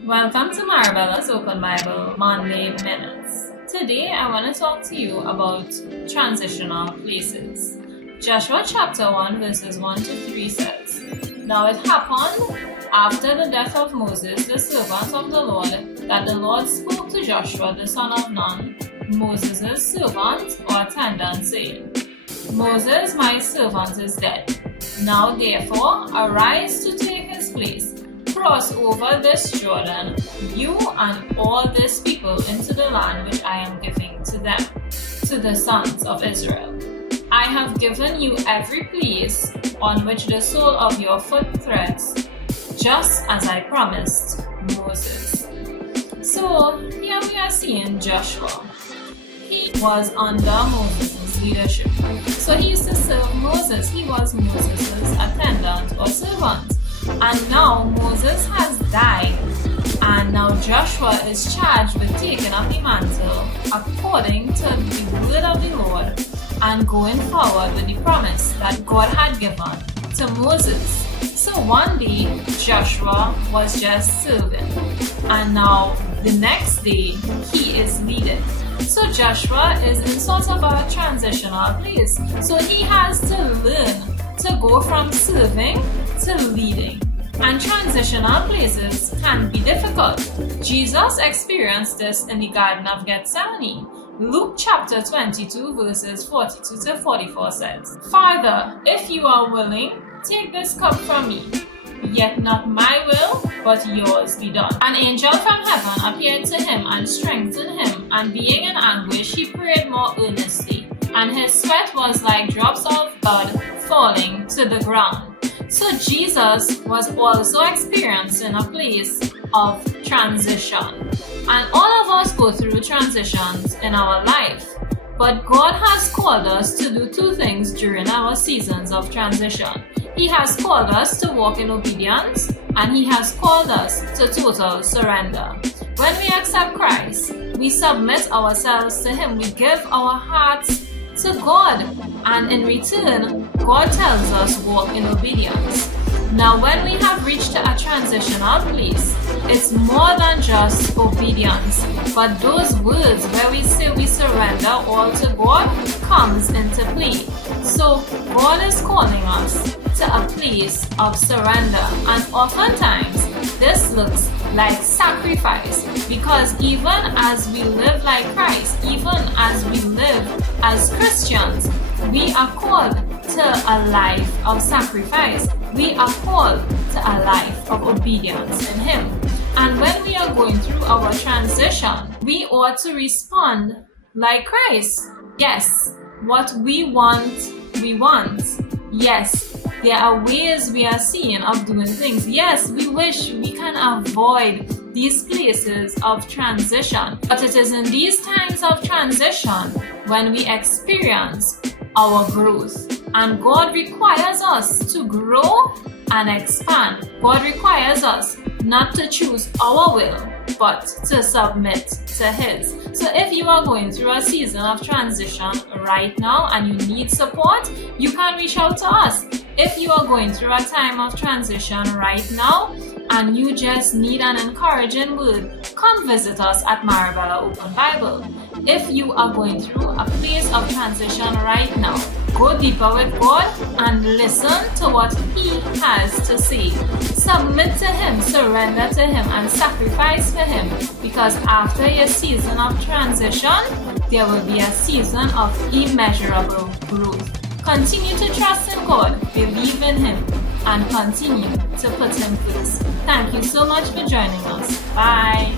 Welcome to Marabella's Open Bible Monday Minutes. Today I want to talk to you about transitional places. Joshua chapter 1 verses 1 to 3 says, Now it happened after the death of Moses, the servant of the Lord, that the Lord spoke to Joshua the son of Nun, Moses' servant or attendant, saying, Moses, my servant, is dead. Now therefore arise to take his place. Cross over this Jordan, you and all this people, into the land which I am giving to them, to the sons of Israel. I have given you every place on which the sole of your foot treads, just as I promised Moses. So here we are seeing Joshua. He was under Moses' leadership. So he used to serve Moses. He was Moses' attendant or servant. And now Moses has died, and now Joshua is charged with taking up the mantle according to the word of the Lord and going forward with the promise that God had given to Moses. So one day Joshua was just serving, and now the next day he is leading. So Joshua is in sort of a transitional place. So he has to learn to go from serving to leading. And transitional places can be difficult. Jesus experienced this in the Garden of Gethsemane. Luke chapter 22 verses 42 to 44 says, Father, if you are willing, take this cup from me. Yet not my will, but yours be done. An angel from heaven appeared to him and strengthened him, and being in anguish, he prayed more earnestly, and his sweat was like drops of blood falling to the ground. So Jesus was also experiencing a place of transition. And all of us go through transitions in our life. But God has called us to do two things during our seasons of transition. He has called us to walk in obedience, and He has called us to total surrender. When we accept Christ, we submit ourselves to Him. We give our hearts to God, and in return, God tells us walk in obedience. Now, when we have reached a transitional place, it's more than just obedience, but those words where we say we surrender all to God comes into play. So God is calling us to a place of surrender, and oftentimes this looks like sacrifice, because even as we live like Christ, even as we live as Christians, we are called to a life of sacrifice. We are called to a life of obedience in Him. And when we are going through our transition, we ought to respond like Christ. Yes, what we want, we want. Yes, there are ways we are seeing of doing things. Yes, we wish we can avoid these places of transition. But it is in these times of transition when we experience our growth. And God requires us to grow and expand. God requires us not to choose our will, but to submit to His. So if you are going through a season of transition right now and you need support, you can reach out to us. If you are going through a time of transition right now and you just need an encouraging word, come visit us at Marabella Open Bible. If you are going through a place of transition right now, go deeper with God and listen to what He has to say. Submit to Him, surrender to Him, and sacrifice for Him, because after your season of transition, there will be a season of immeasurable growth. Continue to trust in God, believe in Him, and continue to put Him first. Thank you so much for joining us. Bye.